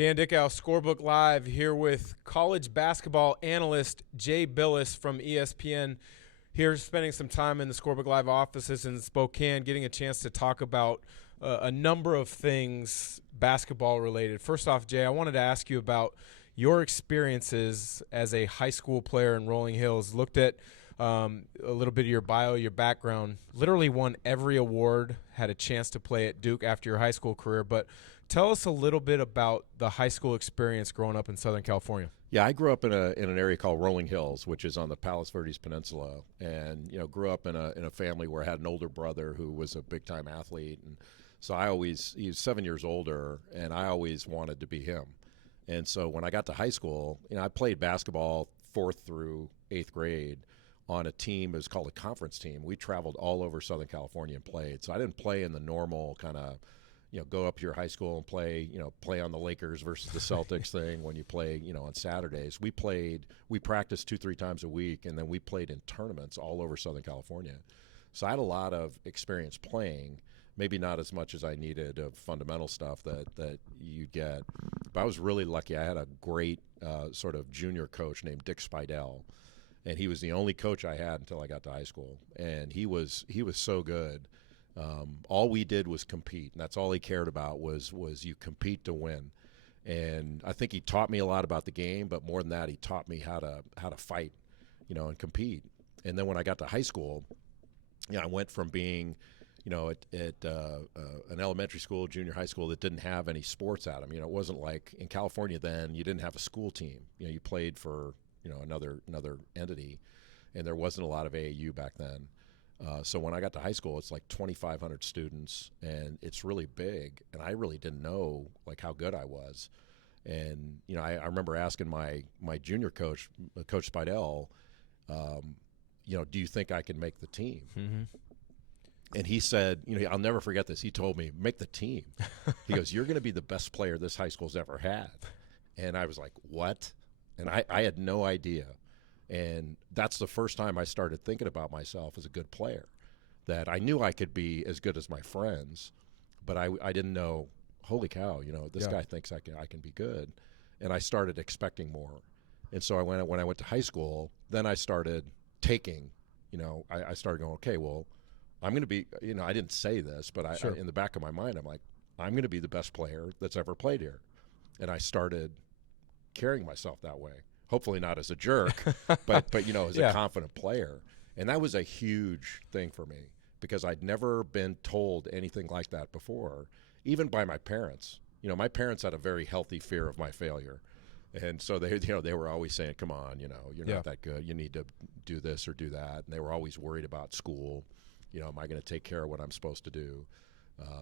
Dan Dickau, Scorebook Live, here with college basketball analyst Jay Bilas from ESPN. Here spending some time in the Scorebook Live offices in Spokane, getting a chance to talk about a number of things basketball related. First off, Jay, I wanted to ask you about your experiences as a high school player in Rolling Hills. Looked at a little bit of your bio, your background. Literally won every award, had a chance to play at Duke after your high school career. But tell us a little bit about the high school experience growing up in Southern California. Yeah, I grew up in an area called Rolling Hills, which is on the Palos Verdes Peninsula, and grew up in a family where I had an older brother who was a big time athlete, and so he was 7 years older, and I always wanted to be him. And so when I got to high school, I played basketball 4th through 8th grade on a team. It was called a conference team. We traveled all over Southern California and played. So I didn't play in the normal kind of, go up to your high school and play on the Lakers versus the Celtics thing when you play, on Saturdays. We practiced 2-3 times a week, and then we played in tournaments all over Southern California. So I had a lot of experience playing, maybe not as much as I needed of fundamental stuff that you get. But I was really lucky. I had a great sort of junior coach named Dick Spidell, and he was the only coach I had until I got to high school. And he was so good. All we did was compete, and that's all he cared about was you compete to win. And I think he taught me a lot about the game, but more than that, he taught me how to fight, and compete. And then when I got to high school, I went from being at an elementary school, junior high school that didn't have any sports at them. It wasn't like in California then you didn't have a school team. You played for another entity, and there wasn't a lot of AAU back then. So when I got to high school, it's like 2,500 students, and it's really big. And I really didn't know like how good I was. And I remember asking my junior coach, Coach Spidell, do you think I can make the team? Mm-hmm. And he said, I'll never forget this. He told me, make the team. He goes, you're going to be the best player this high school's ever had. And I was like, what? And I had no idea. And that's the first time I started thinking about myself as a good player, that I knew I could be as good as my friends, but I didn't know, holy cow, this guy thinks I can be good. And I started expecting more. And so when I went to high school, then I started taking, I started going, okay, well, I'm going to be, I didn't say this, but Sure. in the back of my mind, I'm like, I'm going to be the best player that's ever played here. And I started carrying myself that way. Hopefully not as a jerk, but as a confident player. And that was a huge thing for me because I'd never been told anything like that before, even by my parents. My parents had a very healthy fear of my failure. And so they were always saying, come on, you're not that good. You need to do this or do that. And they were always worried about school. Am I going to take care of what I'm supposed to do?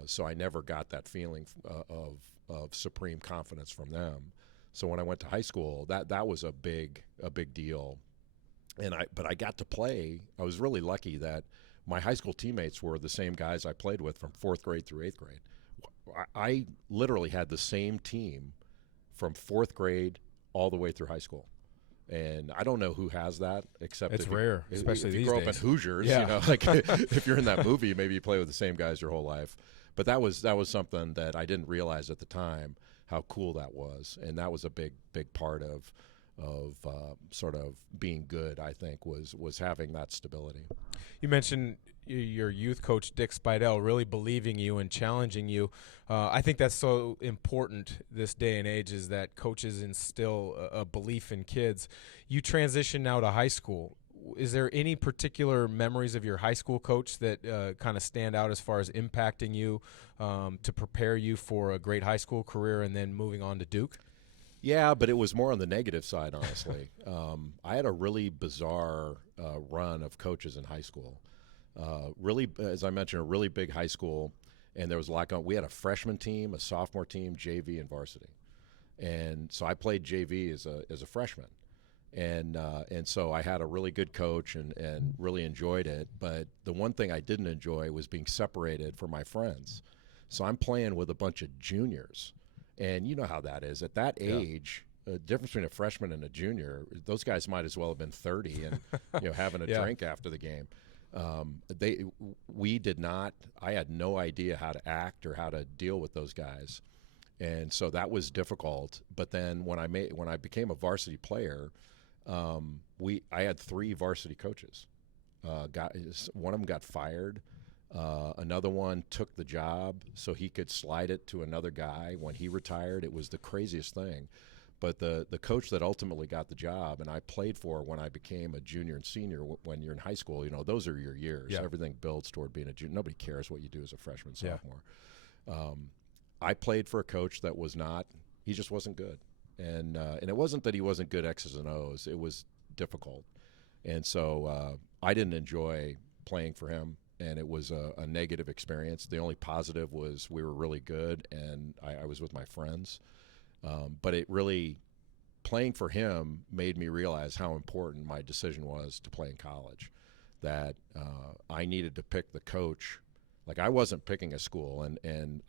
So I never got that feeling of supreme confidence from them. So when I went to high school, that was a big deal. But I got to play. I was really lucky that my high school teammates were the same guys I played with from 4th grade through 8th grade. I literally had the same team from 4th grade all the way through high school. And I don't know who has that, except it's rare, especially if you these grow days. up in Hoosiers. Yeah. Like if you're in that movie, maybe you play with the same guys your whole life. But that was something that I didn't realize at the time how cool that was, and that was a big part of sort of being good. I think was having that stability. You mentioned your youth coach Dick Spidell really believing you and challenging you. I think that's so important this day and age, is that coaches instill a belief in kids. You transition now to high school. Is there any particular memories of your high school coach that kind of stand out as far as impacting you to prepare you for a great high school career and then moving on to Duke? Yeah, but it was more on the negative side, honestly. I had a really bizarre run of coaches in high school. Really, as I mentioned, a really big high school, and there was a lot going on. We had a freshman team, a sophomore team, JV, and varsity. And so I played JV as a freshman. And so I had a really good coach and really enjoyed it. But the one thing I didn't enjoy was being separated from my friends. So I'm playing with a bunch of juniors. And you know how that is. At that age, the difference between a freshman and a junior, those guys might as well have been 30 and having a drink after the game. We did not. I had no idea how to act or how to deal with those guys. And so that was difficult. But then when I became a varsity player, I had 3 varsity coaches. One of them got fired. Another one took the job so he could slide it to another guy when he retired. It was the craziest thing. But the coach that ultimately got the job, and I played for when I became a junior and senior, when you're in high school, those are your years. Yeah. Everything builds toward being a junior. Nobody cares what you do as a freshman, sophomore. I played for a coach that was not – he just wasn't good. And it wasn't that he wasn't good X's and O's. It was difficult. And so I didn't enjoy playing for him, and it was a negative experience. The only positive was we were really good, and I was with my friends. But it really, playing for him made me realize how important my decision was to play in college, that I needed to pick the coach. Like, I wasn't picking a school, and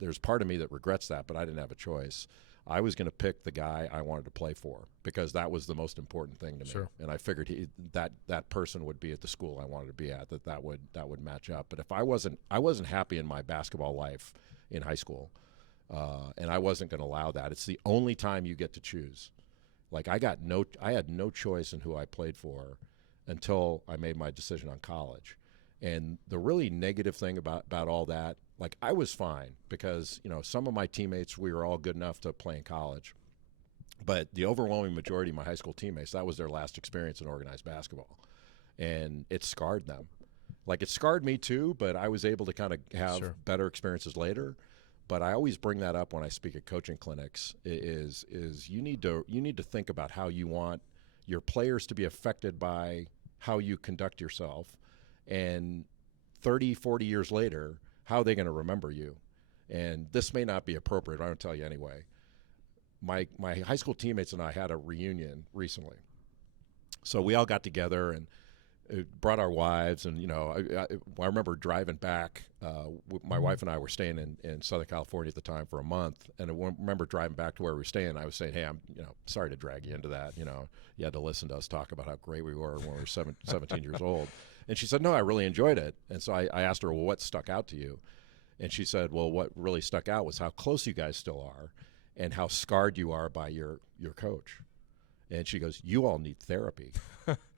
there's part of me that regrets that, but I didn't have a choice. I was going to pick the guy I wanted to play for because that was the most important thing to me. Sure. And I figured that person would be at the school I wanted to be at, that would match up. But if I wasn't happy in my basketball life in high school, and I wasn't going to allow that. It's the only time you get to choose. Like, I had no choice in who I played for until I made my decision on college. And the really negative thing about all that, like, I was fine because, some of my teammates, we were all good enough to play in college. But the overwhelming majority of my high school teammates, that was their last experience in organized basketball. And it scarred them. Like, it scarred me too, but I was able to kind of have better experiences later. But I always bring that up when I speak at coaching clinics, is you need to think about how you want your players to be affected by how you conduct yourself. And 30, 40 years later, how are they going to remember you? And this may not be appropriate, I don't tell you anyway. My high school teammates and I had a reunion recently. So we all got together and brought our wives, and I remember driving back. My wife and I were staying in Southern California at the time for a month, and I remember driving back to where we were staying. I was saying, "Hey, I'm sorry to drag you into that. You had to listen to us talk about how great we were when we were 17 years old." And she said, "No, I really enjoyed it." And so I asked her, "Well, what stuck out to you?" And she said, "Well, what really stuck out was how close you guys still are, and how scarred you are by your coach." And she goes, "You all need therapy."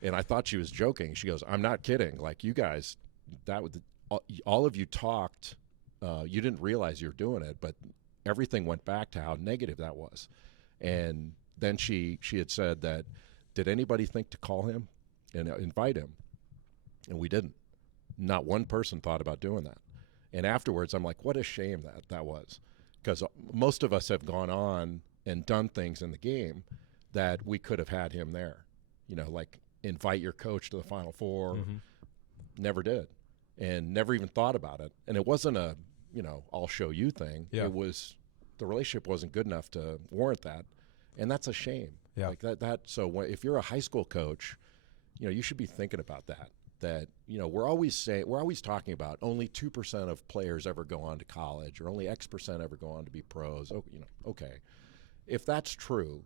And I thought she was joking. She goes, "I'm not kidding. Like, you guys, all of you talked. You didn't realize you were doing it, but everything went back to how negative that was." And then she had said that, "Did anybody think to call him and invite him?" And we didn't. Not one person thought about doing that. And afterwards, I'm like, what a shame that was. Because most of us have gone on and done things in the game that we could have had him there. Like, invite your coach to the Final Four. Mm-hmm. Never did. And never even thought about it. And it wasn't a, I'll show you thing. Yeah. It was, the relationship wasn't good enough to warrant that. And that's a shame. Yeah. Like that. So if you're a high school coach, you should be thinking about that. That, we're always talking about only 2% of players ever go on to college, or only X% ever go on to be pros. Okay. If that's true,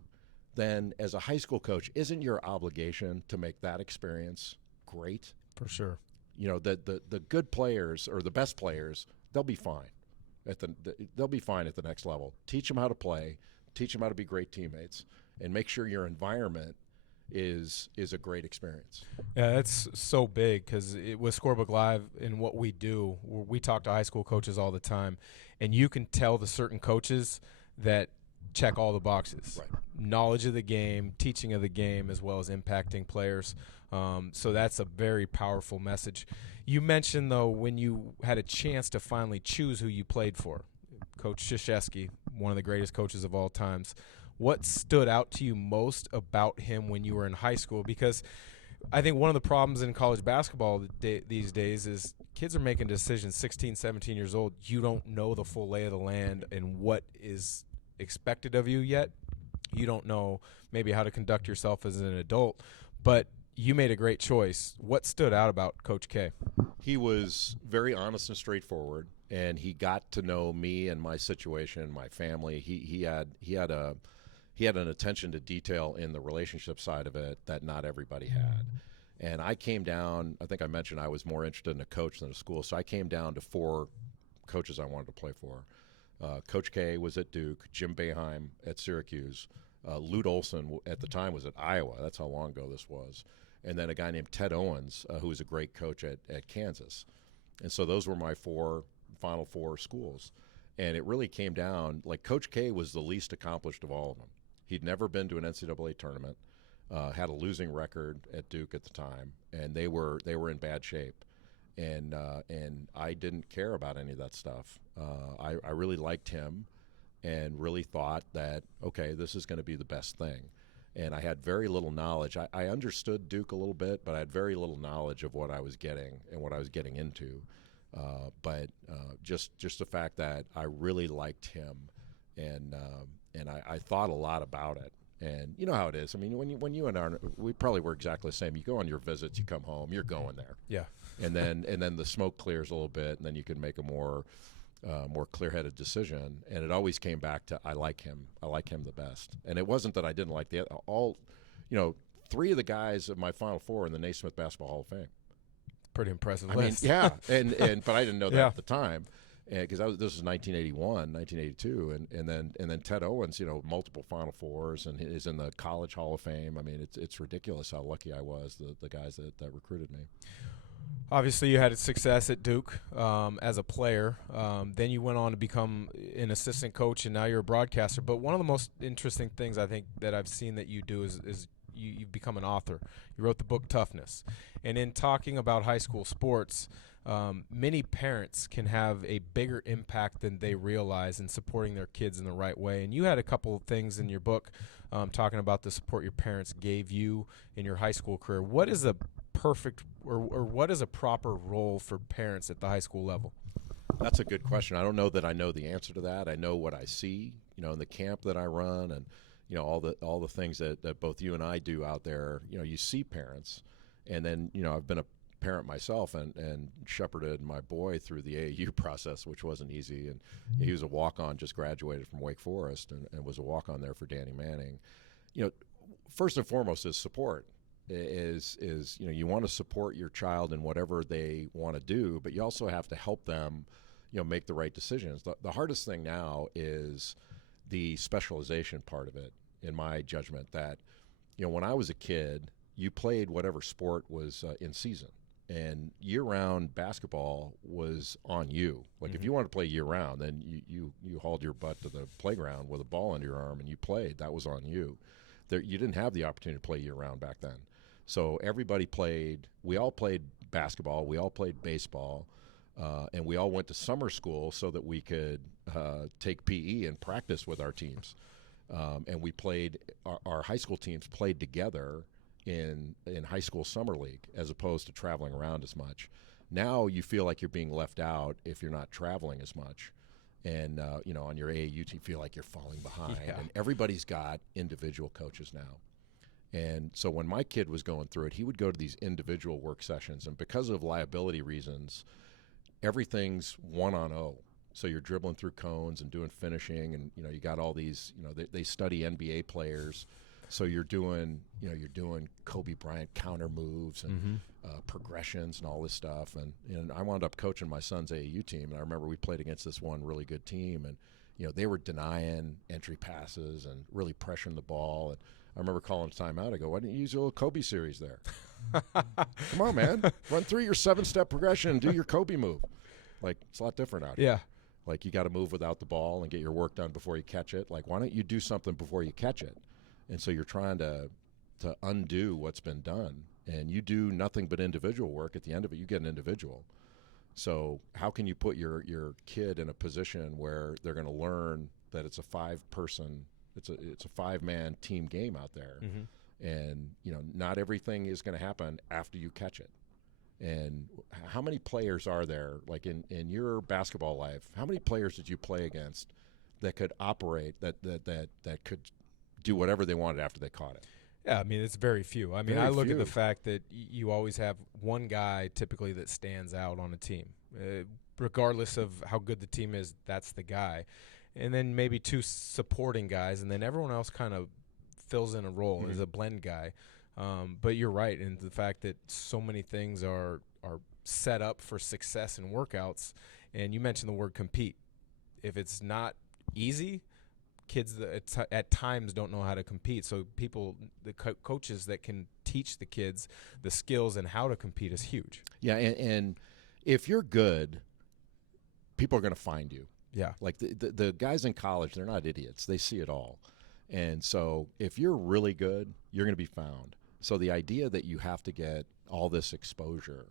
then as a high school coach, isn't your obligation to make that experience great? For sure. The good players, or the best players, they'll be fine. They'll be fine at the next level. Teach them how to play, teach them how to be great teammates, and make sure your environment is a great experience. Yeah, that's so big, because with Scorebook Live and what we do, we talk to high school coaches all the time, and you can tell the certain coaches that check all the boxes. Right. Knowledge of the game, teaching of the game, as well as impacting players. So that's a very powerful message. You mentioned, though, when you had a chance to finally choose who you played for, Coach Krzyzewski, one of the greatest coaches of all times. What stood out to you most about him when you were in high school? Because I think one of the problems in college basketball these days is kids are making decisions 16, 17 years old. You don't know the full lay of the land and what is expected of you yet. You don't know maybe how to conduct yourself as an adult, but you made a great choice. What stood out about Coach K? He was very honest and straightforward, and he got to know me and my situation, my family. He had an attention to detail in the relationship side of it that not everybody had. And I came down, I think I mentioned I was more interested in a coach than a school, so I came down to 4 coaches I wanted to play for. Coach K was at Duke, Jim Boeheim at Syracuse, Lute Olson at the time was at Iowa. That's how long ago this was. And then a guy named Ted Owens, who was a great coach at Kansas. And so those were my Final Four schools. And it really came down, like Coach K was the least accomplished of all of them. He'd never been to an NCAA tournament, had a losing record at Duke at the time, and they were in bad shape. And I didn't care about any of that stuff. I really liked him and really thought that, okay, this is going to be the best thing. And I had very little knowledge. I understood Duke a little bit, but I had very little knowledge of what I was getting and what I was getting into. But just the fact that I really liked him, and I thought a lot about it. And you know how it is. I mean, when you and I, we probably were exactly the same. You go on your visits, you come home, you're going there. Yeah. And then the smoke clears a little bit, and then you can make a more clear-headed decision. And it always came back to I like him the best. And it wasn't that I didn't like three of the guys of my Final Four in the Naismith Basketball Hall of Fame. Pretty impressive I list. mean, yeah, but I didn't know that at the time, because this was 1981, 1982, and then Ted Owens, multiple Final Fours, and is in the College Hall of Fame. I mean, it's ridiculous how lucky I was, the guys that recruited me. Obviously, you had success at Duke as a player. Then you went on to become an assistant coach, and now you're a broadcaster. But one of the most interesting things I think that I've seen that you do is you've become an author. You wrote the book Toughness. And in talking about high school sports, many parents can have a bigger impact than they realize in supporting their kids in the right way. And you had a couple of things in your book talking about the support your parents gave you in your high school career. What is a perfect or what is a proper role for parents at the high school level? That's a good question. I don't know that I know the answer to that. I know what I see, in the camp that I run, and all the things that both you and I do out there. You see parents, and then I've been a parent myself and shepherded my boy through the AAU process, which wasn't easy. And he was a walk-on, just graduated from Wake Forest, and was a walk-on there for Danny Manning. First and foremost is support. Is you want to support your child in whatever they want to do, but you also have to help them, make the right decisions. The hardest thing now is the specialization part of it, in my judgment. That when I was a kid, you played whatever sport was in season, and year-round basketball was on you. Like if you wanted to play year-round, then you hauled your butt to the playground with a ball under your arm and you played. That was on you. You didn't have the opportunity to play year-round back then. So everybody played. We all played basketball. We all played baseball, and we all went to summer school so that we could take PE and practice with our teams. And we played. Our high school teams played together in high school summer league, as opposed to traveling around as much. Now you feel like you're being left out if you're not traveling as much, and on your AAU team, you feel like you're falling behind. Yeah. And everybody's got individual coaches now. And so when my kid was going through it, he would go to these individual work sessions. And because of liability reasons, everything's 1-on-0. So you're dribbling through cones and doing finishing, and you got all these. They study NBA players, so you're doing Kobe Bryant counter moves and progressions and all this stuff. And I wound up coaching my son's AAU team, and I remember we played against this one really good team, and they were denying entry passes and really pressuring the ball. And I remember calling a timeout. I go, why didn't you use a little Kobe series there? Come on, man. Run through your 7-step progression and do your Kobe move. Like, it's a lot different out here. Yeah. Like, you got to move without the ball and get your work done before you catch it. Like, why don't you do something before you catch it? And so you're trying to undo what's been done. And you do nothing but individual work. At the end of it, you get an individual. So how can you put your kid in a position where they're going to learn that it's a 5-person, it's a 5-man team game out there, and not everything is going to happen after you catch it. And how many players are there, like in your basketball life? How many players did you play against that could operate, that could do whatever they wanted after they caught it? Yeah, I mean, it's very few. I mean, I look at the fact that you always have one guy typically that stands out on a team. Regardless of how good the team is, that's the guy. And then maybe 2 supporting guys, and then everyone else kind of fills in a role as a blend guy. But you're right in the fact that so many things are set up for success in workouts. And you mentioned the word compete. if it's not easy, kids at times don't know how to compete. So the coaches that can teach the kids the skills and how to compete is huge. Yeah, and if you're good, people are going to find you. Yeah. Like the guys in college, they're not idiots. They see it all. And so if you're really good, you're going to be found. So the idea that you have to get all this exposure,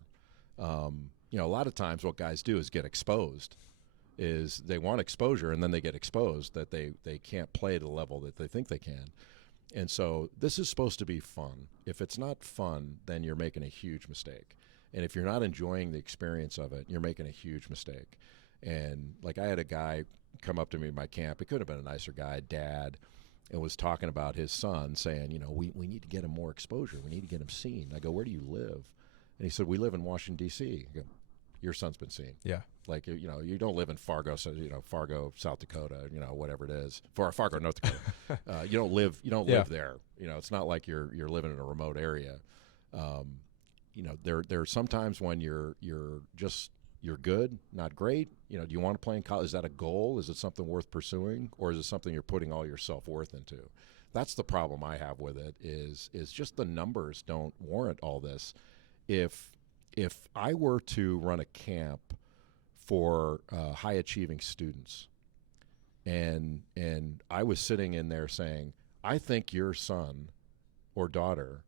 a lot of times what guys do is get exposed. Is they want exposure, and then they get exposed that they can't play at the level that they think they can. And so this is supposed to be fun. If it's not fun, then you're making a huge mistake. And if you're not enjoying the experience of it, you're making a huge mistake. And like I had a guy come up to me in my camp. It could have been a nicer guy, dad, and was talking about his son, saying, we need to get him more exposure. We need to get him seen. I go, where do you live? And he said, we live in Washington, D.C. I go, your son's been seen. Yeah. Like, you don't live in Fargo, Fargo, South Dakota, whatever it is. Fargo, North Dakota. You don't live there. It's not like you're living in a remote area. There are sometimes when you're good, not great. Do you want to play in college? Is that a goal? Is it something worth pursuing, or is it something you're putting all your self-worth into? That's the problem I have with it. Is just the numbers don't warrant all this. If I were to run a camp for high-achieving students, and I was sitting in there saying, I think your son or daughter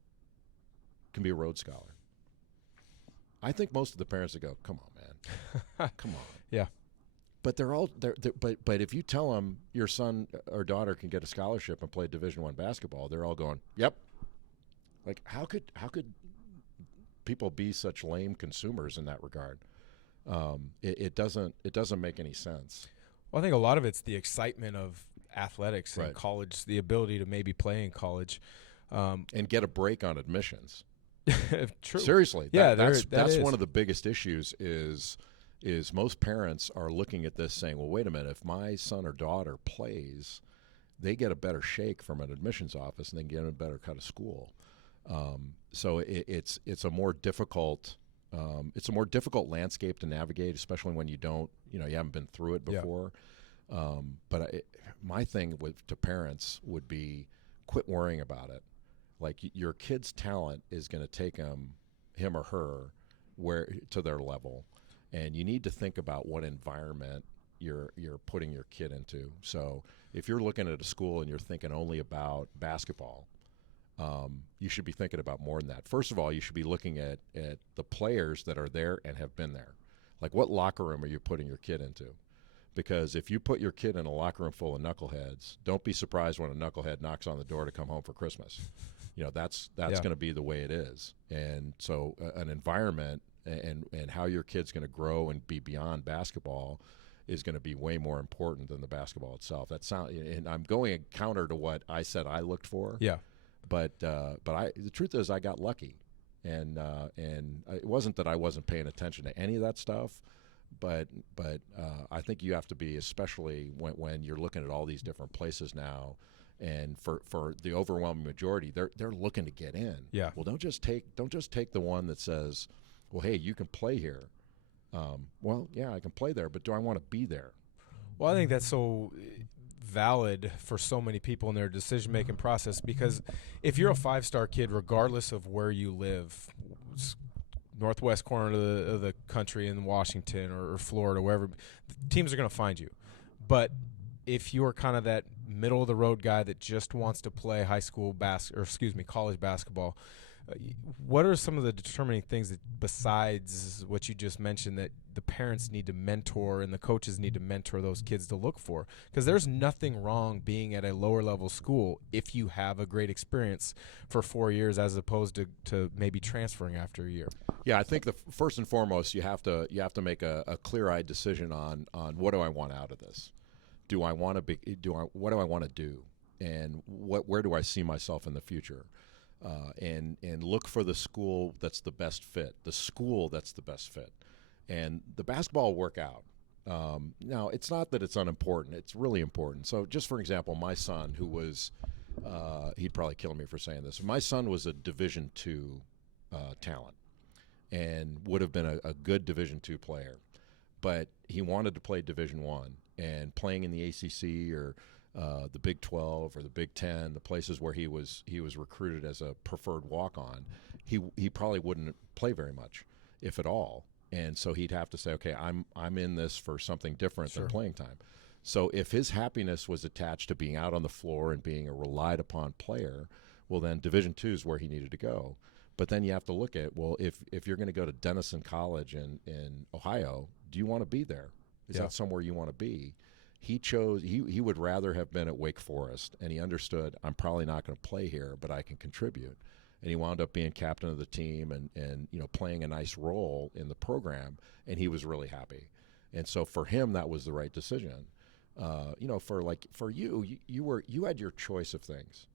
can be a Rhodes Scholar, I think most of the parents would go, come on, man. Come on. Yeah. But but if you tell them your son or daughter can get a scholarship and play Division I basketball, they're all going, yep. Like, how could people be such lame consumers in that regard? It doesn't make any sense. Well, I think a lot of it's the excitement of athletics in Right. college, the ability to maybe play in college, And get a break on admissions. True. Seriously, Yeah, that's that is. one of the biggest issues. Is most parents are looking at this saying, well, wait a minute, if my son or daughter plays, they get a better shake from an admissions office and they get a better cut of school. So it's a more difficult landscape to navigate, especially when you haven't been through it before. Yeah. My thing to parents would be quit worrying about it. Like, your kid's talent is going to take him or her to their level, and you need to think about what environment you're putting your kid into. So if you're looking at a school and you're thinking only about basketball, you should be thinking about more than that. First of all, you should be looking at the players that are there and have been there. Like, what locker room are you putting your kid into? Because if you put your kid in a locker room full of knuckleheads, don't be surprised when a knucklehead knocks on the door to come home for Christmas. That's going to be the way it is. And so an environment and how your kid's going to grow and be beyond basketball is going to be way more important than the basketball itself. And I'm going counter to what I said I looked for. Yeah. But the truth is, I got lucky, and it wasn't that I wasn't paying attention to any of that stuff, but I think you have to be, especially when you're looking at all these different places now, and for the overwhelming majority, they're looking to get in. Yeah. Well, don't just take the one that says, well, hey, you can play here. Well, yeah, I can play there, but do I want to be there? Well, I think that's so valid for so many people in their decision-making process, because if you're a five-star kid, regardless of where you live, northwest corner of the country in Washington or Florida, wherever, teams are going to find you. But if you're kind of that middle-of-the-road guy that just wants to play college basketball, what are some of the determining things that, besides what you just mentioned, that the parents need to mentor and the coaches need to mentor those kids to look for? Because there's nothing wrong being at a lower-level school if you have a great experience for 4 years, as opposed to maybe transferring after a year. Yeah, I think first and foremost, you have to make a clear-eyed decision on what do I want out of this. What do I want to do, and where do I see myself in the future? And look for the school that's the best fit, and the basketball will work out. Now, it's not that it's unimportant; it's really important. So, just for example, my son, who was, he'd probably kill me for saying this. My son was a Division II talent, and would have been a good Division II player, but he wanted to play Division I, and playing in the ACC or the Big 12 or the Big 10, the places where he was recruited as a preferred walk-on, he probably wouldn't play very much, if at all. And so he'd have to say, okay, I'm in this for something different than playing time. So if his happiness was attached to being out on the floor and being a relied upon player, well, then Division II is where he needed to go. But then you have to look at, well, if you're going to go to Denison College in Ohio, do you want to be there? Is that somewhere you want to be? He chose, he would rather have been at Wake Forest, and he understood, I'm probably not going to play here, but I can contribute. And he wound up being captain of the team and playing a nice role in the program, and he was really happy. And so for him, that was the right decision. For you, you had your choice of things.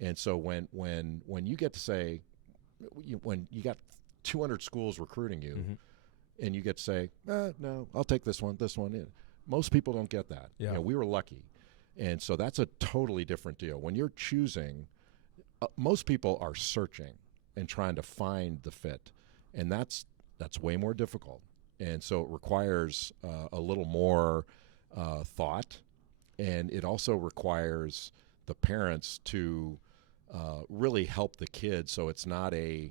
And so when you get to say, when you got 200 schools recruiting you, and you get to say, no, I'll take this one. Most people don't get that. Yeah. We were lucky. And so that's a totally different deal. When you're choosing, most people are searching and trying to find the fit. And that's way more difficult. And so it requires a little more thought. And it also requires the parents to really help the kids, so it's not a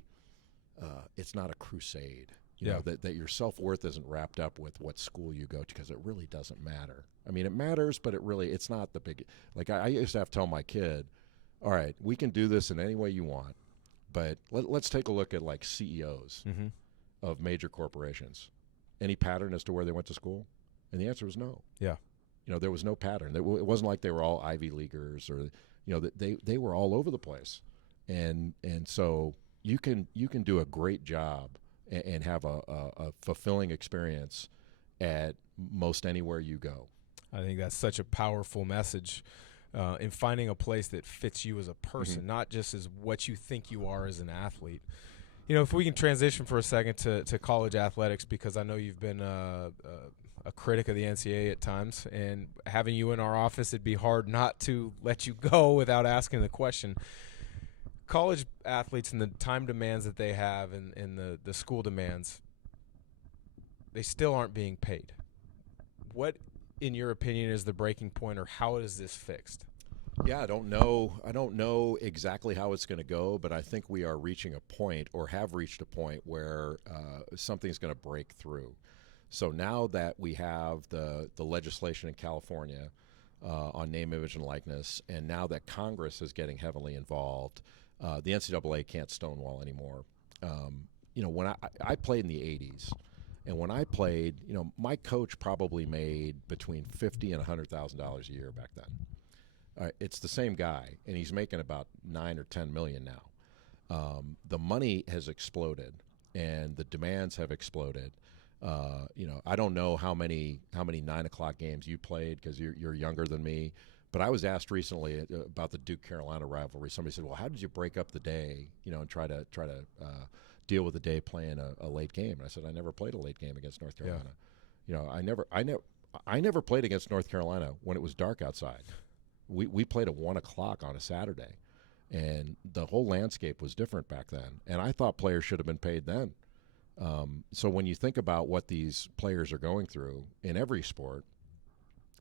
crusade. You know, that your self-worth isn't wrapped up with what school you go to, because it really doesn't matter. I mean, it matters, but it's not the big. Like I used to have to tell my kid, all right, we can do this in any way you want, but let's take a look at like CEOs of major corporations. Any pattern as to where they went to school? And the answer was no. Yeah. There was no pattern. It wasn't like they were all Ivy Leaguers or, they were all over the place. And so you can do a great job and have a fulfilling experience at most anywhere you go. I think that's such a powerful message in finding a place that fits you as a person, not just as what you think you are as an athlete. If we can transition for a second to college athletics, because I know you've been a critic of the NCAA at times, and having you in our office, it'd be hard not to let you go without asking the question. College athletes and the time demands that they have and the school demands, they still aren't being paid. What, in your opinion, is the breaking point, or how is this fixed? Yeah, I don't know exactly how it's going to go, but I think we are reaching a point, or have reached a point, where something's going to break through. So now that we have the legislation in California on name, image, and likeness, and now that Congress is getting heavily involved, the NCAA can't stonewall anymore. When I played in the 80s, and when I played, my coach probably made between $50,000 and $100,000 a year back then. It's the same guy, and he's making about $9 or $10 million now. The money has exploded, and the demands have exploded. I don't know how many 9 o'clock games you played, because you're younger than me. But I was asked recently about the Duke-Carolina rivalry. Somebody said, "Well, how did you break up the day, and try to deal with the day playing a late game?" And I said, "I never played a late game against North Carolina. I never played against North Carolina when it was dark outside. We played at 1 o'clock on a Saturday, and the whole landscape was different back then. And I thought players should have been paid then. So when you think about what these players are going through in every sport,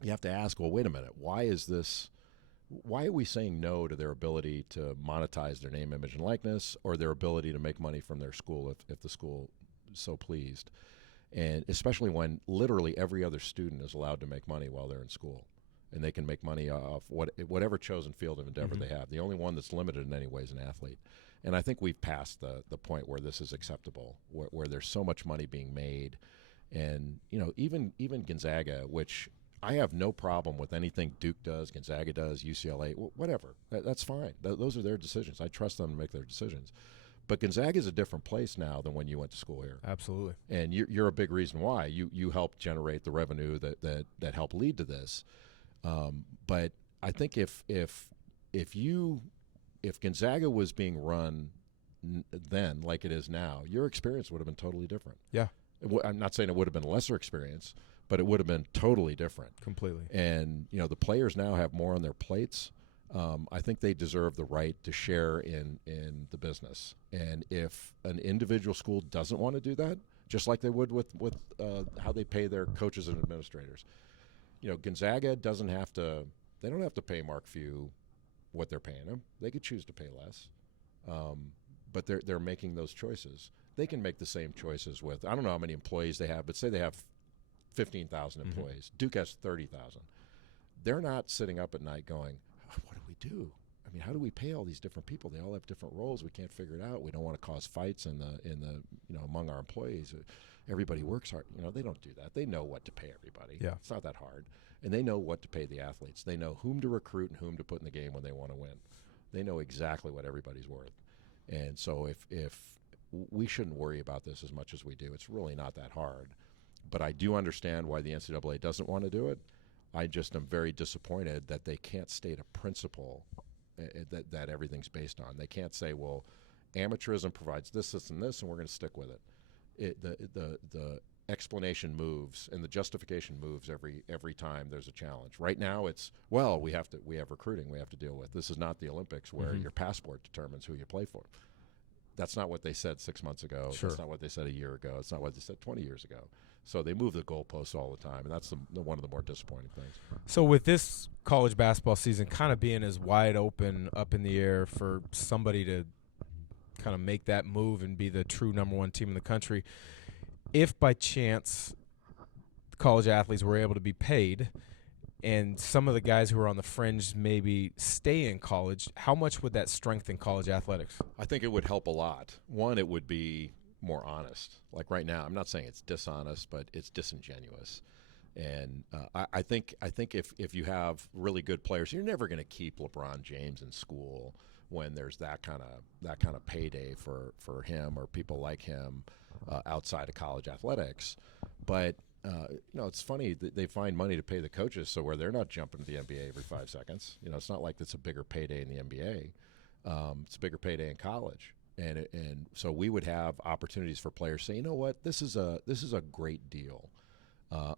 you have to ask, well, wait a minute, why are we saying no to their ability to monetize their name, image, and likeness, or their ability to make money from their school if the school is so pleased? And especially when literally every other student is allowed to make money while they're in school, and they can make money off whatever chosen field of endeavor they have. The only one that's limited in any way is an athlete. And I think we've passed the point where this is acceptable, where there's so much money being made. And, even Gonzaga, which I have no problem with anything Duke does, Gonzaga does, UCLA, whatever. That's fine. Those are their decisions. I trust them to make their decisions. But Gonzaga is a different place now than when you went to school here. Absolutely. And you're a big reason why. You helped generate the revenue that helped lead to this. But I think if Gonzaga was being run then like it is now, your experience would have been totally different. Yeah. I'm not saying it would have been a lesser experience, but it would have been totally different. Completely. And, the players now have more on their plates. I think they deserve the right to share in the business. And if an individual school doesn't want to do that, just like they would with how they pay their coaches and administrators. Gonzaga doesn't have to. They don't have to pay Mark Few what they're paying him. They could choose to pay less, but they're making those choices. They can make the same choices with, I don't know how many employees they have, but say they have 15,000 employees. Duke has 30,000. They're not sitting up at night going, what do we do? I mean, how do we pay all these different people? They all have different roles. We can't figure it out. We don't want to cause fights in the among our employees. Everybody works hard. They don't do that. They know what to pay everybody. Yeah. It's not that hard. And they know what to pay the athletes. They know whom to recruit and whom to put in the game when they want to win. They know exactly what everybody's worth. And so if we shouldn't worry about this as much as we do. It's really not that hard. But I do understand why the NCAA doesn't want to do it. I just am very disappointed that they can't state a principle that everything's based on. They can't say, well, amateurism provides this, this, and this, and we're going to stick with it. The explanation moves and the justification moves every time there's a challenge. Right now it's, well, we have recruiting we have to deal with. This is not the Olympics where your passport determines who you play for. That's not what they said 6 months ago. Sure. That's not what they said a year ago. It's not what they said 20 years ago. So they move the goalposts all the time, and that's one of the more disappointing things. So with this college basketball season kind of being as wide open up in the air for somebody to kind of make that move and be the true number one team in the country, if by chance college athletes were able to be paid and some of the guys who are on the fringe maybe stay in college, how much would that strengthen college athletics? I think it would help a lot. One, it would be more honest. Like right now, I'm not saying it's dishonest, but it's disingenuous. And I think if you have really good players, you're never going to keep LeBron James in school when there's that kind of payday for him or people like him outside of college athletics. But it's funny that they find money to pay the coaches, so where they're not jumping to the NBA every 5 seconds. It's not like it's a bigger payday in the NBA. It's a bigger payday in college, and so we would have opportunities for players to say, you know what, this is a great deal.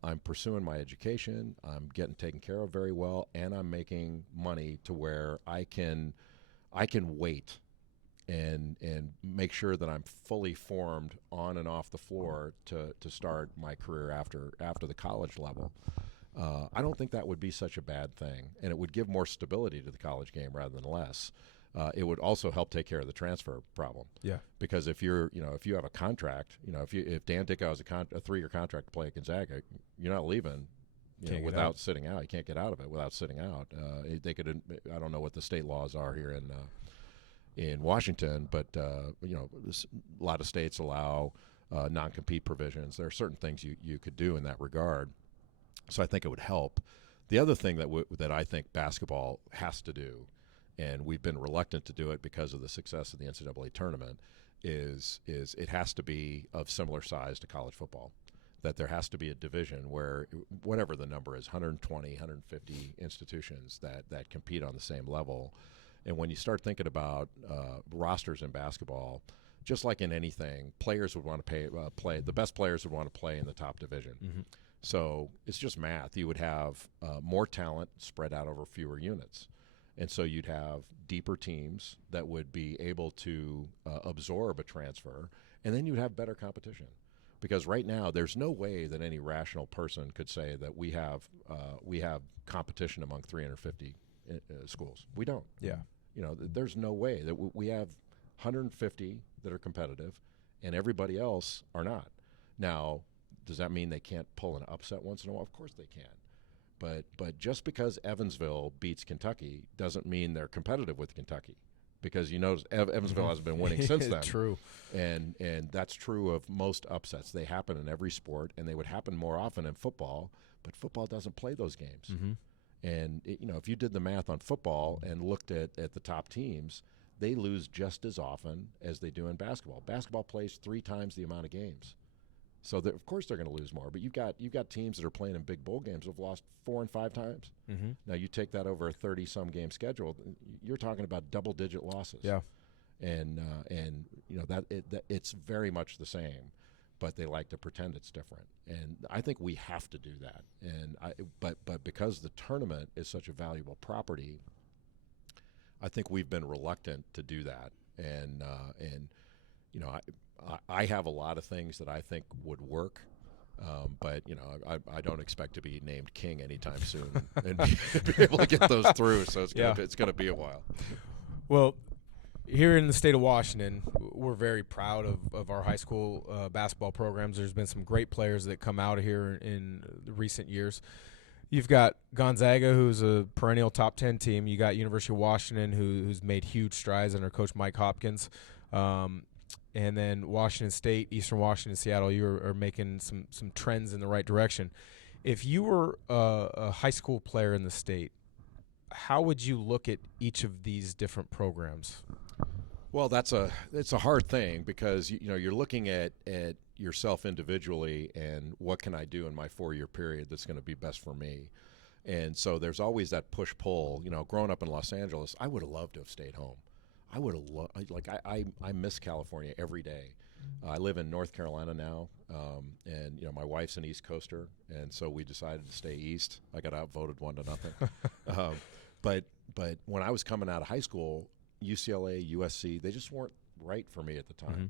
I'm pursuing my education. I'm getting taken care of very well, and I'm making money to where I can wait and make sure that I'm fully formed on and off the floor to start my career after the college level. I don't think that would be such a bad thing, and it would give more stability to the college game rather than less. It would also help take care of the transfer problem. Yeah. Because if you have a contract, if Dan Dickau has a 3-year contract to play at Gonzaga, you're not leaving without sitting out. You can't get out of it without sitting out. They could. I don't know what the state laws are here in Washington, but a lot of states allow non-compete provisions. There are certain things you could do in that regard. So I think it would help. The other thing that I think basketball has to do, and we've been reluctant to do it because of the success of the NCAA tournament, is it has to be of similar size to college football. That there has to be a division where, whatever the number is, 120, 150 institutions that compete on the same level. And when you start thinking about rosters in basketball, just like in anything, players would want to play. The best players would want to play in the top division. Mm-hmm. So it's just math. You would have more talent spread out over fewer units. And so you'd have deeper teams that would be able to absorb a transfer, and then you'd have better competition. Because right now, there's no way that any rational person could say that we have competition among 350 schools. We don't. Yeah. There's no way that we have 150 that are competitive, and everybody else are not. Now, does that mean they can't pull an upset once in a while? Of course they can. But just because Evansville beats Kentucky doesn't mean they're competitive with Kentucky, because Evansville hasn't been winning since then. True. And that's true of most upsets. They happen in every sport, and they would happen more often in football, but football doesn't play those games. Mm-hmm. And if you did the math on football and looked at the top teams, they lose just as often as they do in basketball. Basketball plays 3 times the amount of games. So of course they're going to lose more. But you've got teams that are playing in big bowl games who have lost 4 and 5 times. Mm-hmm. Now you take that over a 30-some game schedule, you're talking about double-digit losses. Yeah, and it's very much the same, but they like to pretend it's different. And I think we have to do that. But because the tournament is such a valuable property, I think we've been reluctant to do that. And I have a lot of things that I think would work. But I don't expect to be named king anytime soon and be able to get those through. So it's gonna be a while. Well, here in the state of Washington, we're very proud of our high school basketball programs. There's been some great players that come out of here in the recent years. You've got Gonzaga, who's a perennial top 10 team. You got University of Washington, who's made huge strides under Coach Mike Hopkins. And then Washington State, Eastern Washington, Seattle, you are making some trends in the right direction. If you were a high school player in the state, how would you look at each of these different programs? Well, it's a hard thing because you're looking at yourself individually and what can I do in my 4-year period that's going to be best for me. And so there's always that push-pull. Growing up in Los Angeles, I would have loved to have stayed home. I would have loved, I miss California every day. I live in North Carolina now, and my wife's an East Coaster, and so we decided to stay east. I got outvoted 1-0. But when I was coming out of high school, UCLA, USC, they just weren't right for me at the time.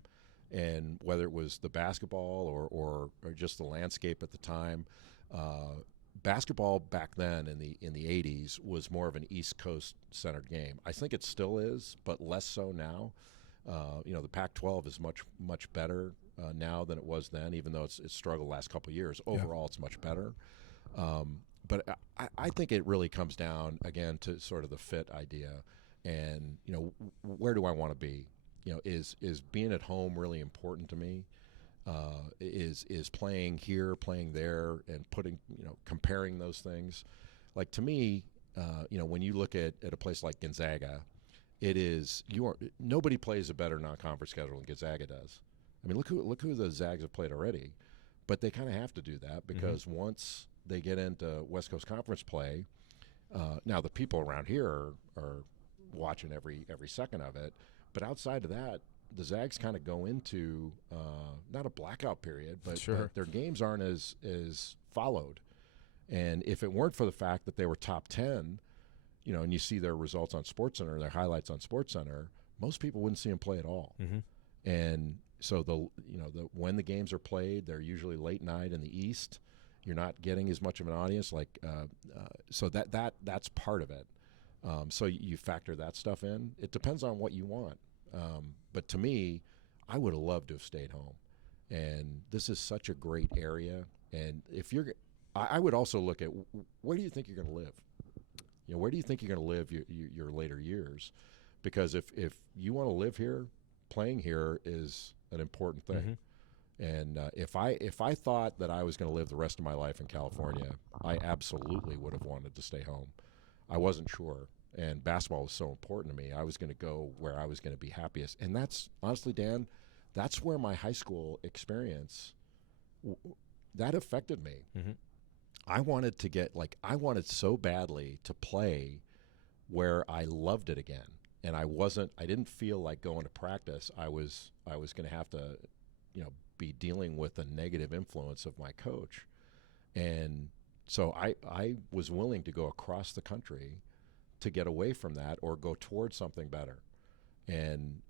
Mm-hmm. And whether it was the basketball or just the landscape at the time, basketball back then in the 80s was more of an East Coast centered game. I think it still is, but less so now. The Pac-12 is much better now than it was then, even though it's struggled the last couple of years. Overall, It's much better. But I think it really comes down again to sort of the fit idea, and where do I want to be? Is being at home really important to me? Is playing here, playing there, and comparing those things. Like to me, when you look at a place like Gonzaga, nobody plays a better non-conference schedule than Gonzaga does. I mean, look who the Zags have played already, but they kind of have to do that because once they get into West Coast Conference play, now the people around here are watching every second of it, but outside of that, the Zags kind of go into not a blackout period, but their games aren't as followed. And if it weren't for the fact that they were top 10, and you see their results on SportsCenter, their highlights on SportsCenter, most people wouldn't see them play at all. Mm-hmm. And so when the games are played, they're usually late night in the East. You're not getting as much of an audience, so that's part of it. So you factor that stuff in. It depends on what you want. But to me, I would have loved to have stayed home. And this is such a great area. And I would also look at where do you think you're going to live? Where do you think you're going to live your later years? Because if you want to live here, playing here is an important thing. Mm-hmm. And if I thought that I was going to live the rest of my life in California, I absolutely would have wanted to stay home. I wasn't sure. And basketball was so important to me. I was going to go where I was going to be happiest. And that's, honestly, Dan, that's where my high school experience, that affected me. Mm-hmm. I wanted so badly to play where I loved it again. And I didn't feel like going to practice. I was going to have to, be dealing with the negative influence of my coach. And so I was willing to go across the country to get away from that or go towards something better. And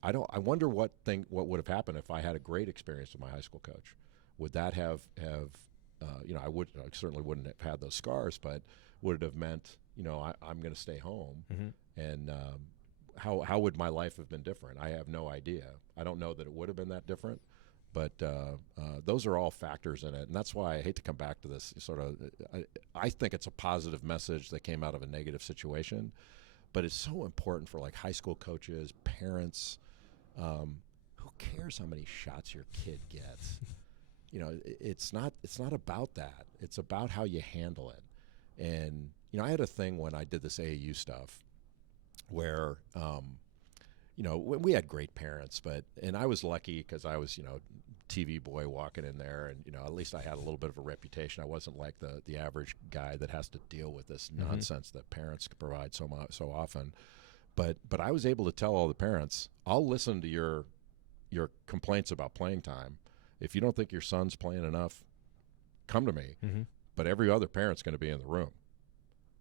I wonder what would have happened if I had a great experience with my high school coach. Would that have I certainly wouldn't have had those scars, but would it have meant, I'm going to stay home? Mm-hmm. And how would my life have been different? I have no idea. I don't know that it would have been that different, but those are all factors in it. And that's why I hate to come back to this sort of, I think it's a positive message that came out of a negative situation, but it's so important for like high school coaches, parents. Who cares how many shots your kid gets? It's not about that. It's about how you handle it. And, I had a thing when I did this AAU stuff where, we had great parents, and I was lucky because I was, TV boy walking in there, and, at least I had a little bit of a reputation. I wasn't like the average guy that has to deal with this nonsense that parents provide so often. But I was able to tell all the parents, I'll listen to your complaints about playing time. If you don't think your son's playing enough, come to me. Mm-hmm. But every other parent's going to be in the room.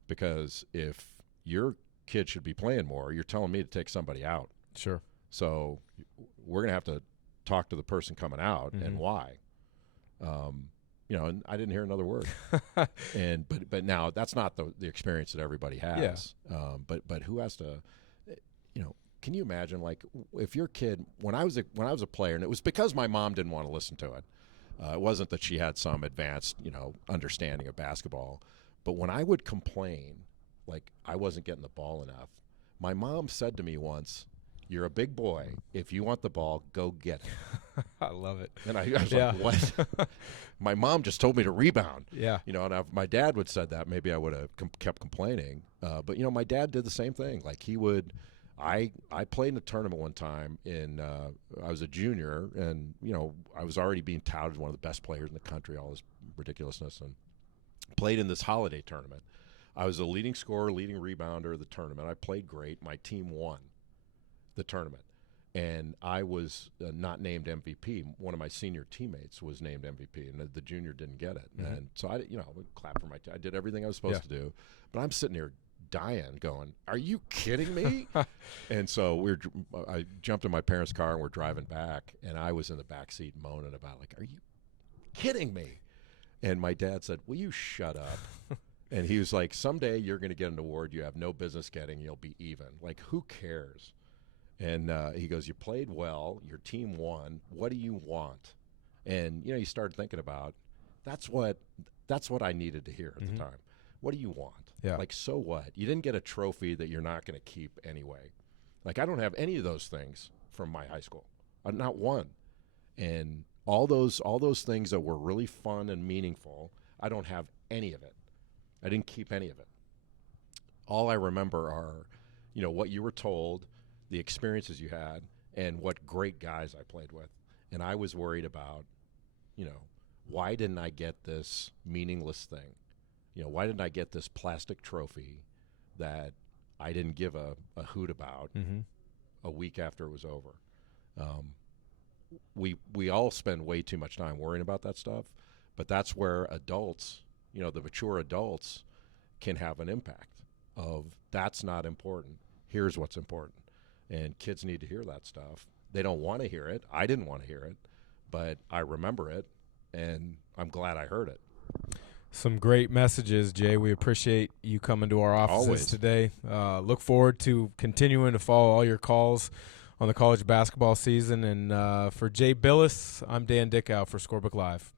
Because if your kid should be playing more, you're telling me to take somebody out. Sure. So we're going to have to talk to the person coming out and why. And I didn't hear another word. But now that's not the experience that everybody has. Yeah. But who has to, can you imagine, like, if your kid, when I was a player, and it was because my mom didn't want to listen to it. It wasn't that she had some advanced, understanding of basketball. But when I would complain, like I wasn't getting the ball enough, my mom said to me once, "You're a big boy. If you want the ball, go get it." I love it. And I was like, what? My mom just told me to rebound. Yeah. And if my dad would have said that, maybe I would have kept complaining. But my dad did the same thing. Like he would, I played in a tournament one time I was a junior, and, I was already being touted as one of the best players in the country, all this ridiculousness, and played in this holiday tournament. I was the leading scorer, leading rebounder of the tournament. I played great. My team won the tournament. And I was not named MVP. One of my senior teammates was named MVP, and the junior didn't get it. Mm-hmm. And so I would clap for I did everything I was supposed to do. But I'm sitting here dying, going, "Are you kidding me?" And so I jumped in my parents' car and we're driving back, and I was in the back seat moaning about, like, "Are you kidding me?" And my dad said, "Will you shut up?" And he was like, "Someday you're going to get an award you have no business getting. You'll be even. Like, who cares?" And he goes, "You played well. Your team won. What do you want?" And, you started thinking about, that's what I needed to hear at the time. What do you want? Yeah. Like, so what? You didn't get a trophy that you're not going to keep anyway. Like, I don't have any of those things from my high school. Not one. And all those things that were really fun and meaningful, I don't have any of it. I didn't keep any of it. All I remember are, what you were told, the experiences you had, and what great guys I played with. And I was worried about, why didn't I get this meaningless thing? Why didn't I get this plastic trophy that I didn't give a hoot about a week after it was over? We all spend way too much time worrying about that stuff, but that's where adults, the mature adults, can have an impact of, that's not important. Here's what's important. And kids need to hear that stuff. They don't want to hear it. I didn't want to hear it, but I remember it, and I'm glad I heard it. Some great messages, Jay. We appreciate you coming to our offices Always. today. Look forward to continuing to follow all your calls on the college basketball season. And for Jay Bilas, I'm Dan Dickau for Scorebook Live.